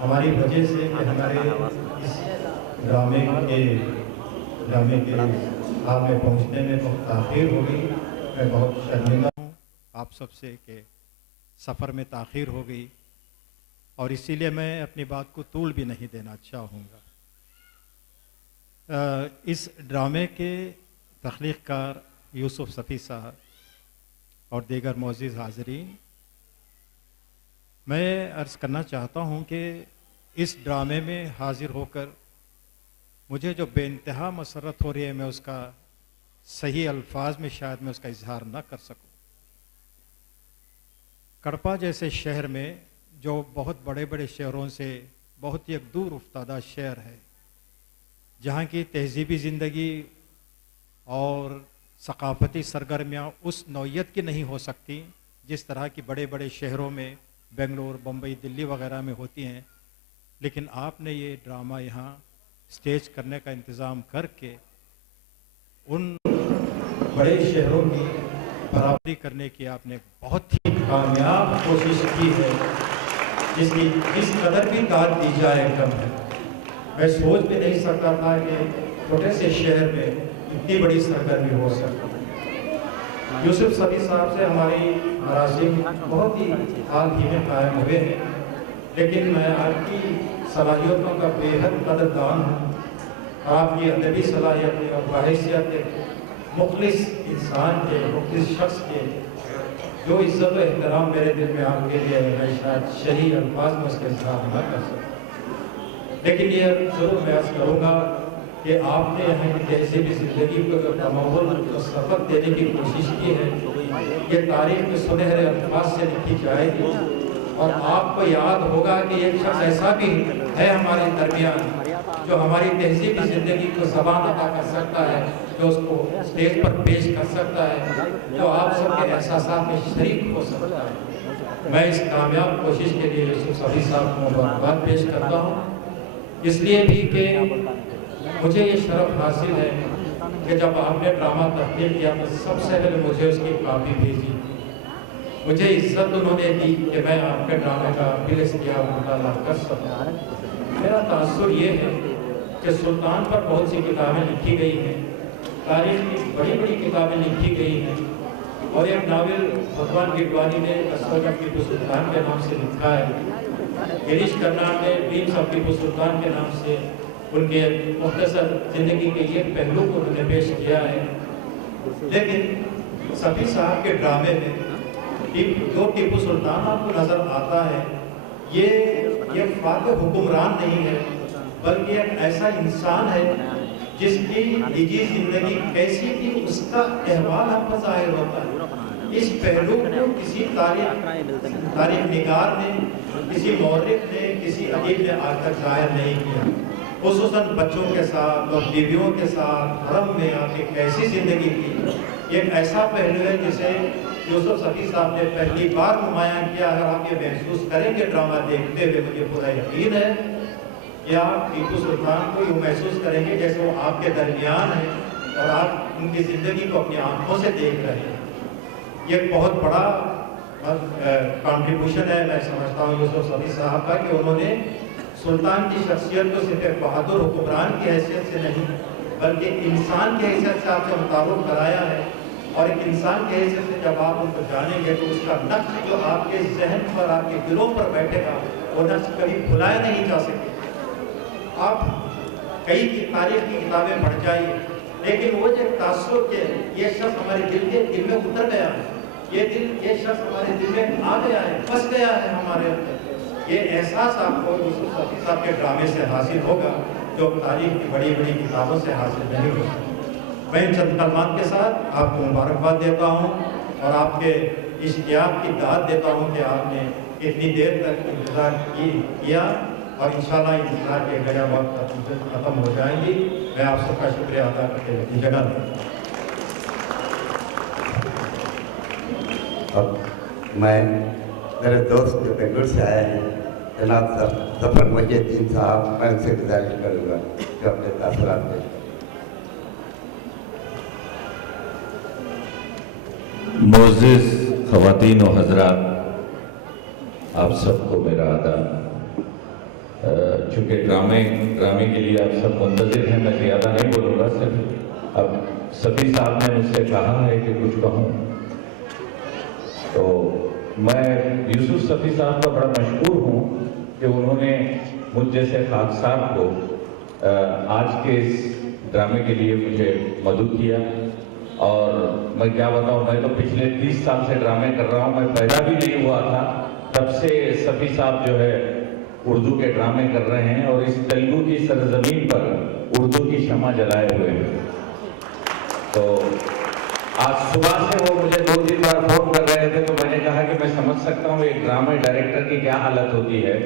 हमारी वजह से कि हमारे इस ड्रामे के हाल में पहुंचने में बहुत ताख़ीर हो गई। मैं बहुत शर्मिंदा हूँ आप सबसे कि सफ़र में ताख़ीर हो गई, और इसीलिए मैं अपनी बात को तूल भी नहीं देना चाहूँगा। इस ड्रामे के तख्लीक़कार यूसुफ सफ़ी साहब और दीगर मोअज़्ज़िज़ हाज़रीन, मैं अर्ज़ करना चाहता हूँ कि इस ड्रामे में हाज़िर होकर मुझे जो बेइंतहा मसरत हो रही है, मैं उसका सही अल्फाज में शायद मैं उसका इजहार न कर सकूँ। कड़पा जैसे शहर में, जो बहुत बड़े बड़े शहरों से बहुत ही एक दूर उफ्तादा शहर है, जहाँ की तहज़ीबी ज़िंदगी और सकाफ़ती सरगर्मियाँ उस नौइयत की नहीं हो सकती जिस तरह की बड़े बड़े शहरों में, बेंगलुरु, बम्बई, दिल्ली वगैरह में होती हैं। लेकिन आपने ये ड्रामा यहाँ स्टेज करने का इंतज़ाम करके उन बड़े शहरों की बराबरी करने की आपने बहुत ही कामयाब कोशिश की है, जिसकी जिस कदर भी दाद दी जाए कम है। मैं सोच भी नहीं सकता था कि छोटे से शहर में इतनी बड़ी सरगर्मी हो सकती है। यूसुफ सफ़ी साहब से हमारी मरासिम बहुत ही हाल ही में कायम हुए हैं, लेकिन मैं आपकी सलाहियतों का बेहद कदरदान हूँ। आपकी अदबी सलाहियत और बाहिसियत मुखलिस इंसान के, मुखलिस शख्स के जो इज़्ज़त व एहतराम मेरे दिल में आपके लिए मैं शायद सही अल्फाज में उसके इज़हार न कर सकता। लेकिन ये ज़रूर मैं अर्ज़ करूँगा कि आपने यहाँ की तहज़ीबी ज़िंदगी को जो तमावुल और सबक देने की कोशिश की है, ये तारीख़ में सुनहरे अल्फाज से लिखी जाएगी। और आपको याद होगा कि एक शख्स ऐसा भी है हमारे दरमियान जो हमारी तहज़ीबी ज़िंदगी को ज़बान अता कर सकता है, जो उसको स्टेज पर पेश कर सकता है, जो आप सबके एहसासात में शरीक हो सकता है। मैं इस कामयाब कोशिश के लिए यूसुफ सफ़ी साहब को मुबारकबाद पेश करता हूँ, इसलिए भी कि मुझे ये शरफ़ हासिल है कि जब आपने ड्रामा तख्लीक़ किया तो सबसे पहले मुझे उसकी कापी भेजी, मुझे इज़्ज़त उन्होंने दी कि मैं आपके ड्रामे का बिल-इख्तियार मुताला कर सकूँ। मेरा तासुर ये है कि सुल्तान पर बहुत सी किताबें लिखी गई हैं, तारीख़ की बड़ी बड़ी किताबें लिखी गई हैं, और एक नावल भगवान गिरवानी ने कसरत ऑफ टीपू सुल्तान के नाम से लिखा है। गिरीश कर्नाड ने ड्रीम्स ऑफ टीपू सुल्तान के नाम से उनके मुख्तसर ज़िंदगी के ये पहलू को उन्होंने पेश किया है। लेकिन सफ़ी साहब के ड्रामे में जो टीपू सुल्तान आपको नज़र आता है, ये फातिह हुक्मरान नहीं है, बल्कि एक ऐसा इंसान है जिसकी निजी ज़िंदगी कैसी थी उसका अहवाल हम पर ज़ाहिर होता है। इस पहलू को किसी तारीख़ निगार ने, किसी मौर्रिख़ ने, किसी अदीब ने आज तक ज़ाहिर नहीं किया। खुसूसन बच्चों के साथ और बीवियों के साथ हरम में आपकी कैसी ज़िंदगी थी, एक ऐसा पहलू है जिसे यूसुफ सफ़ी साहब ने पहली बार नुमायां किया। अगर आप ये महसूस करेंगे ड्रामा देखते हुए, मुझे पूरा यकीन है कि आप टीपू सुल्तान को यूँ महसूस करेंगे जैसे वो आपके दरमियान है और आप उनकी ज़िंदगी को अपनी आँखों से देख रहे हैं। ये बहुत बड़ा कंट्रीब्यूशन है, मैं समझता हूँ यूसुफ सफ़ी साहब का, कि उन्होंने सुल्तान की शख्सियत को सिर्फ एक बहादुर हुक्मरान की हैसियत से नहीं, बल्कि इंसान की हैसियत से आपसे मुतारुफ कराया है। और एक इंसान की हैसियत से जब आप उनको जानेंगे तो उसका नक्श जो आपके जहन पर, आपके दिलों पर बैठेगा, वो नक्श कभी भुलाया नहीं जा सके। आप कई की तारीख़ की किताबें पढ़ जाइए, लेकिन वो जो तासुर के ये शख्स हमारे दिल में उतर गया है, ये शख्स हमारे दिल में आ गया है, फंस गया है हमारे अंदर, ये एहसास आपको यूसुफ सफ़ी साहब के ड्रामे से हासिल होगा, जो तारीख़ की बड़ी बड़ी किताबों से हासिल नहीं होगा। मैं इन चंद कलमात के साथ आपको मुबारकबाद देता हूँ और आपके इश्तियाक की दाद देता हूँ कि आपने इतनी देर तक इंतज़ार किया, और इंशाअल्लाह इंतज़ार के गया वक्त ख़त्म हो जाएंगी। मैं आप सबका शुक्रिया अदा करके अपनी जगह देता हूँ। अब मैं मेरे दोस्त जो बेंगलुरु से आए हैं, जनाब ज़फ़र मुहिउद्दीन साहब, मैं उनसे गुजारिश करूँगा कि अपने तासुरात पेश करें। मोअज़्ज़िज़ ख़वातीन व हज़रात, आप सबको मेरा आदाब। चूँकि ड्रामे के लिए आप सब मुंतज़िर हैं, मैं ज़्यादा नहीं बोलूँगा, सिर्फ अब सफ़ी साहब ने मुझसे कहा है कि कुछ कहूँ, तो मैं यूसुफ सफ़ी साहब का बड़ा मशहूर हूँ कि उन्होंने मुझ जैसे खाकसार को आज के इस ड्रामे के लिए मुझे मदद किया। और मैं क्या बताऊँ, मैं तो पिछले 30 साल से ड्रामे कर रहा हूँ, मैं पैदा भी नहीं हुआ था तब से सफ़ी साहब जो है उर्दू के ड्रामे कर रहे हैं और इस तेलुगु की सरजमीन पर उर्दू की शमा जलाए हुए हैं। तो आज सुबह से वो मुझे 2-3 बार फोन कर रहे थे, तो मैंने कहा कि मैं समझ सकता हूँ एक ड्रामे डायरेक्टर की क्या हालत होती है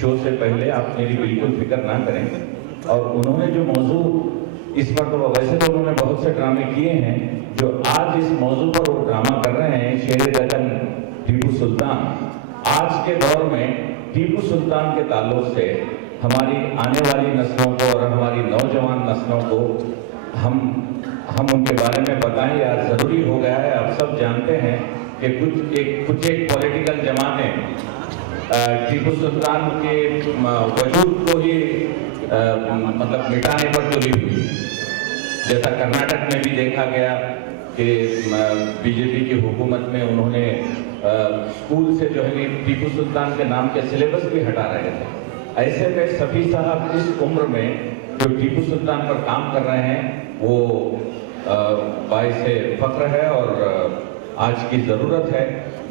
शो से पहले, आप मेरी बिल्कुल फिक्र ना करें। और उन्होंने जो मौजू इस पर, तो वैसे तो उन्होंने बहुत से ड्रामे किए हैं, जो आज इस मौजू पर वो ड्रामा कर रहे हैं, शेर दक्कन टीपू सुल्तान। आज के दौर में टीपू सुल्तान के ताल्लुक से हमारी आने वाली नस्लों को और हमारी नौजवान नस्लों को हम उनके बारे में बताएं, यार ज़रूरी हो गया है। आप सब जानते हैं कि कुछ एक पॉलिटिकल जमातें टीपू सुल्तान के वजूद को ही मतलब मिटाने पर तुली हुई, जैसा कर्नाटक में भी देखा गया कि बीजेपी की हुकूमत में उन्होंने स्कूल से जो है टीपू सुल्तान के नाम के सिलेबस भी हटा रहे थे। ऐसे में सफ़ी साहब इस उम्र में जो टीपू सुल्तान पर काम कर रहे हैं वो बाइसे फ़ख्र है और आज की ज़रूरत है।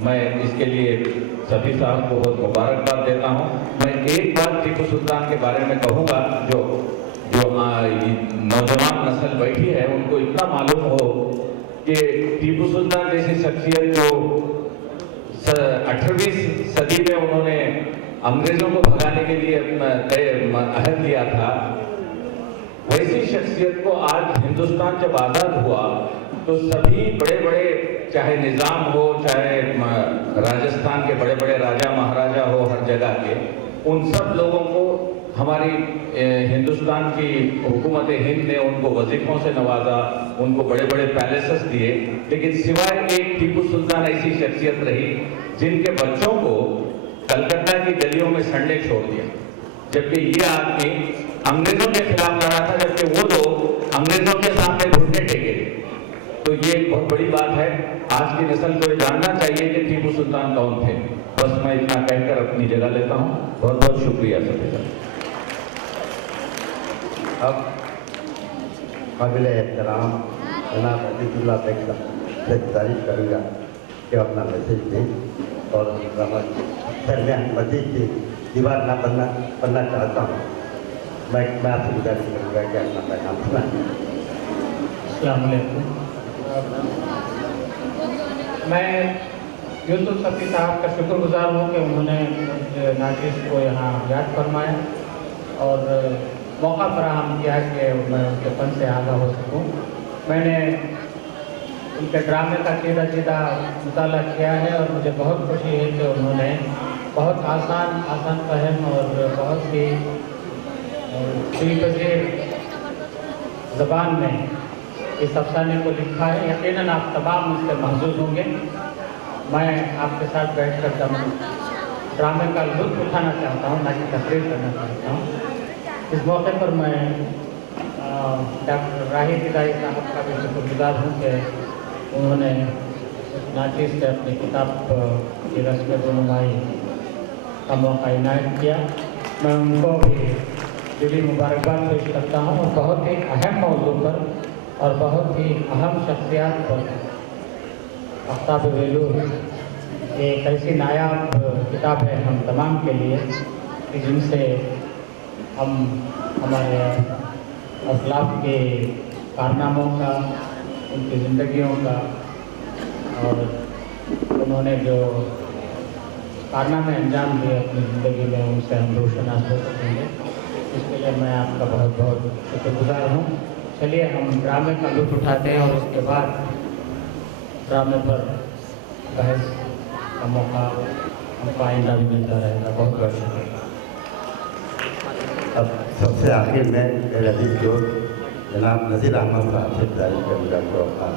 मैं इसके लिए सफ़ी साहब को बहुत मुबारकबाद देता हूँ। मैं एक बात टीपू सुल्तान के बारे में कहूँगा, जो नौजवान नस्ल बैठी है उनको इतना मालूम हो कि टीपू सुल्तान जैसी शख्सियत जो 18वीं सदी में उन्होंने अंग्रेजों को भगाने के लिए अहद लिया था, वैसी शख्सियत को आज हिंदुस्तान जब आज़ाद हुआ तो सभी बड़े बड़े, चाहे निज़ाम हो, चाहे राजस्थान के बड़े बड़े राजा महाराजा हो, हर जगह के, उन सब लोगों को हमारी हिंदुस्तान की हुकूमत हिंद ने उनको वजीफों से नवाजा, उनको बड़े बड़े पैलेसेस दिए, लेकिन सिवाय एक टीपू सुल्तान ऐसी शख्सियत रही जिनके बच्चों को कलकत्ता की गलियों में सड़ने छोड़ दिया। जबकि ये आदमी अंग्रेजों के खिलाफ लड़ा था, जबकि वो लोग अंग्रेजों के सामने घुटने टेके। तो ये एक बहुत बड़ी बात है, आज की नस्ल को जानना चाहिए कि टीपू सुल्तान कौन थे। बस मैं इतना कहकर अपनी जगह लेता हूँ। बहुत बहुत शुक्रिया सभी का। अब काबिल एहतराम जनाब अजीजुल्लाह बेग से गुजारिश करूँगा कि अपना मैसेज दें और दरमियान मजीद की दीवार ना बनना चाहता हूँ। मैं आपसे गुजारिश करूँगा कि अपना पैगाम सुनाएं। अस्सलाम वालेकुम। मैं यूसुफ सफ़ी साहब का शुक्रगुजार हूँ कि उन्होंने नाटिस को यहाँ याद फरमाया और मौका फराहम किया कि मैं उनके फन से आगाह हो सकूँ। मैंने उनके ड्रामे का सीधा मुताला किया है और मुझे बहुत खुशी है कि उन्होंने बहुत आसान फहम और बहुत ही दिलपज़ीर ज़बान में इस अफसाने को लिखा है। यकीनन आप तमाम इससे महजूज होंगे। मैं आपके साथ बैठकर ड्रामे का लुत्फ़ उठाना चाहता हूँ, ना कि तकरीर करना चाहता हूँ। इस मौके पर मैं डॉक्टर राहिद इदाई साहब का भी शुक्रगुजार हूँ कि उन्होंने नाटिस से अपनी किताब की रस्म रुनुमाई का मौका इनायत किया। मैं उनको भी दिली मुबारकबाद पेश करता हूँ और बहुत ही अहम मौजू पर और बहुत ही अहम शख्सियात पर आफ्ताब वेलूर एक ऐसी नायाब किताब है हम तमाम के लिए कि जिनसे हम हमारे असलाफ के कारनामों का, उनकी ज़िंदगियों का और उन्होंने जो कारनामे अंजाम दिए अपनी ज़िंदगी में, उनसे हम रोशनास हो सकेंगे। इसके लिए मैं आपका बहुत बहुत शुक्रगुजार हूँ। चलिए हम ड्रामे का लुत्फ़ उठाते हैं और उसके बाद ड्रामे पर बहस का मौका हमको आइंदा भी मिलता रहेगा। बहुत बहुत शुक्रिया। अब सबसे आखिर में मेरे अजीज दोस्त जनाब नज़ीर अहमद साहब से गुजारिश करूँगा तो अपना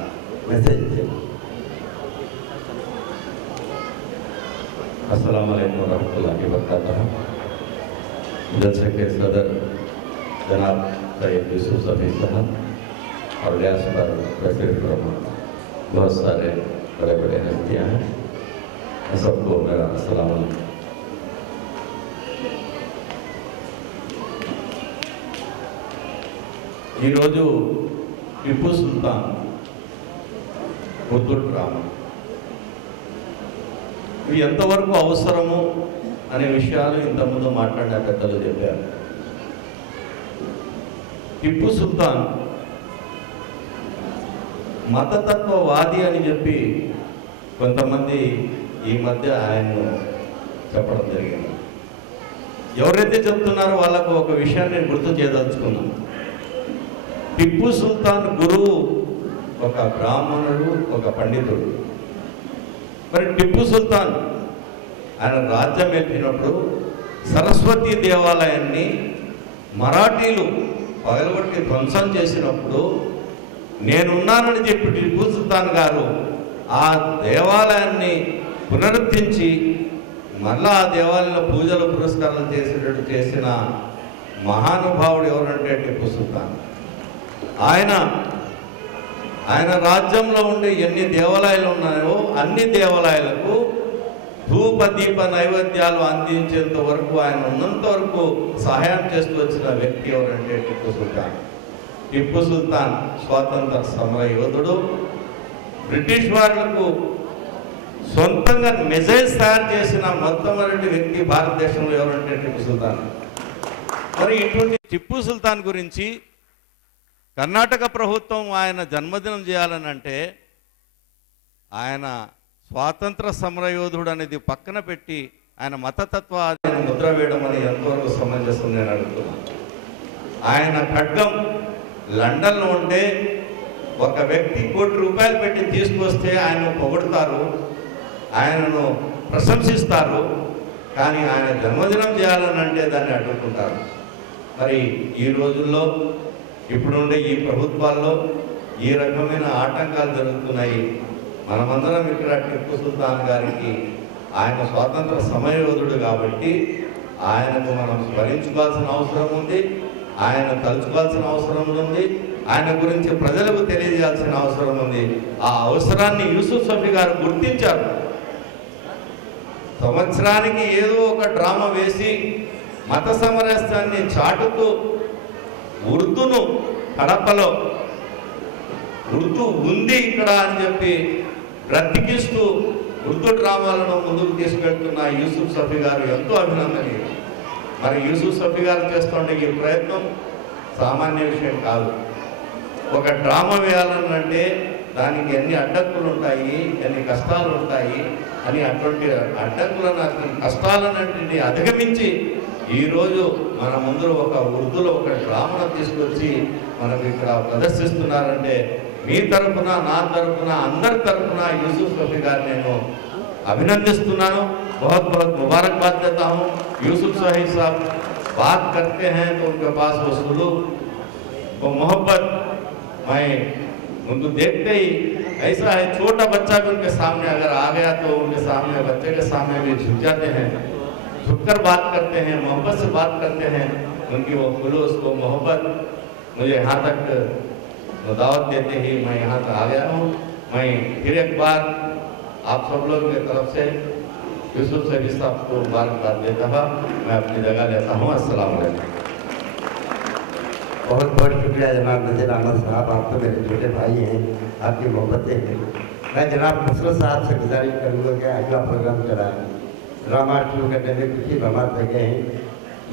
मैसेज दें। अस्सलाम वालेकुम रहमतुल्लाहि व बरकातहू। जलसे के सदर जनाब सैयद यूसुफ सफी साहब और व्यास पर बैठे बहुत सारे बड़े बड़े हस्तियाँ हैं, सबको मेरा अस्सलाम वालेकुम। ఈరోజు టిప్పు సుల్తాన్ ముత్తూట్ డ్రామా ఇవి ఎంతవరకు అవసరము అనే విషయాలు ఇంతకుముందు మాట్లాడిన పెద్దలు చెప్పారు. టిప్పు సుల్తాన్ మతతత్వవాది అని చెప్పి కొంతమంది ఈ మధ్య ఆయన్ను చెప్పడం జరిగింది. ఎవరైతే చెప్తున్నారో వాళ్ళకు ఒక విషయాన్ని నేను గుర్తు చేయదలుచుకున్నాను. టిప్పు సుల్తాన్ గురువు ఒక బ్రాహ్మణుడు, ఒక పండితుడు. మరి టిప్పు సుల్తాన్ ఆయన రాజ్యం వెళ్ళినప్పుడు సరస్వతి దేవాలయాన్ని మరాఠీలు పగలగొట్టి ధ్వంసం చేసినప్పుడు నేనున్నానని చెప్పి టిప్పు సుల్తాన్ గారు ఆ దేవాలయాన్ని పునరుద్ధరించి మళ్ళా ఆ దేవాలయంలో పూజలు పురస్కారాలు చేసేటట్టు చేసిన మహానుభావుడు ఎవరంటే టిప్పు సుల్తాన్. ఆయన రాజ్యంలో ఉండే ఎన్ని దేవాలయాలు ఉన్నాయో అన్ని దేవాలయాలకు ధూప దీప నైవేద్యాలు అందించేంత వరకు ఆయన ఉన్నంత వరకు సహాయం చేస్తూ వచ్చిన వ్యక్తి ఎవరంటే టిప్పు సుల్తాన్. టిప్పు సుల్తాన్ స్వాతంత్ర సమర యోధుడు. బ్రిటిష్ వాళ్లకు సొంతంగా మెజైల్స్ తయారు చేసిన మొట్టమొదటి వ్యక్తి భారతదేశంలో ఎవరంటే టిప్పు సుల్తాన్. మరి ఇటువంటి టిప్పు సుల్తాన్ గురించి కర్ణాటక ప్రభుత్వం ఆయన జన్మదినం చేయాలని అంటే ఆయన స్వాతంత్ర సమరయోధుడు అనేది పక్కన పెట్టి ఆయన మతతత్వాన్ని ముద్ర వేయడం అని ఎంతవరకు సమంజసం నేను అడుగుతున్నాను. ఆయన ఖడ్గం లండన్లో ఉంటే ఒక వ్యక్తి ₹1 పెట్టి తీసుకొస్తే ఆయనను పొగుడుతారు, ఆయనను ప్రశంసిస్తారు, కానీ ఆయన జన్మదినం చేయాలని అంటే దాన్ని అడ్డుకుంటారు. మరి ఈ రోజుల్లో ఇప్పుడుండే ఈ ప్రభుత్వాల్లో ఈ రకమైన ఆటంకాలు జరుగుతున్నాయి. మనమందరం ఇక్కడ టిప్పు సుల్తాన్ గారికి ఆయన స్వాతంత్ర సమరయోధుడు కాబట్టి ఆయనకు మనం స్మరించుకోవాల్సిన అవసరం ఉంది, ఆయన తలుచుకోవాల్సిన అవసరం ఉంది, ఆయన గురించి ప్రజలకు తెలియజేయాల్సిన అవసరం ఉంది. ఆ అవసరాన్ని యూసుఫ్ సఫీ గారు గుర్తించారు. సంవత్సరానికి ఏదో ఒక డ్రామా వేసి మత సమరస్యాన్ని చాటుతూ ఉర్దూను కడపలో ఉర్దూ ఉంది ఇక్కడ అని చెప్పి బ్రతికిస్తూ ఉర్దూ డ్రామాలను ముందుకు తీసుకెళ్తున్న యూసుఫ్ సఫీ గారు ఎంతో అభినందనీయులు. మరి యూసుఫ్ సఫీ గారు చేస్తుండే ఈ ప్రయత్నం సామాన్య విషయం కాదు. ఒక డ్రామా వేయాలనంటే దానికి ఎన్ని అడ్డంకులు ఉంటాయి, ఎన్ని కష్టాలు ఉంటాయి అని అటువంటి అడ్డంకులను అటువంటి కష్టాలన్నింటినీ అధిగమించి ఈరోజు మన ముందు ఒక ఉర్దూలో ఒక డ్రామాను తీసుకొచ్చి మనకు ఇక్కడ ప్రదర్శిస్తున్నారంటే మీ తరఫున, నా తరఫున, అందరి తరఫున యూసుఫ్ సఫీ గారు నేను अभिनंदिస్తున్నాను. बहुत बहुत मुबारकबाद देता हूँ. यूसुफ सफी साहब बात करते हैं तो उनके पास वो सुलूक, वो मोहब्बत मैं उनको देखते ही ऐसा है, छोटा बच्चा भी उनके सामने अगर आ गया तो उनके सामने, बच्चे के सामने भी झुक जाते हैं, झुककर बात करते हैं, मोहब्बत से बात करते हैं. उनकी वो खुलूस, वो मोहब्बत मुझे यहाँ तक दावत देते ही मैं यहाँ तक आ गया हूँ. मैं फिर एक बार आप सब लोग की तरफ से यूसुफ सफी साहब को मुबारकबाद देता हुआ मैं अपनी जगह लेता हूँ. अस्सलाम वालेकुम. बहुत बहुत शुक्रिया जनाब नज़ीर अहमद साहब, आप तो मेरे छोटे भाई हैं, आपकी मोहब्बतें हैं. मैं जनाब खुसरो साहब से गुजारिश करूँगा कि अगला प्रोग्राम चलाएँ. ड्रामा शुरू करने में कुछ ही बमा जगह हैं.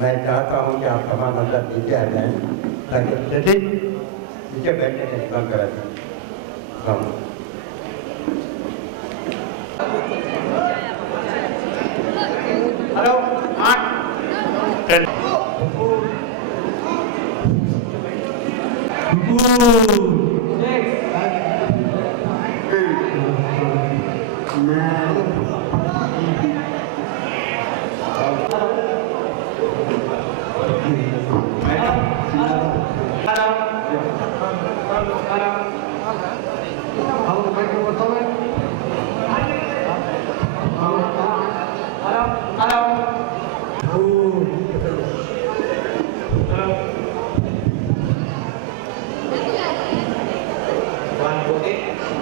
मैं चाहता हूँ कि आप तमाम अंदर नीचे आ जाएँ ताकि ठीक नीचे बैठने का इंतजाम करा जाए. Hello 8 10 Hello. भगवान को एक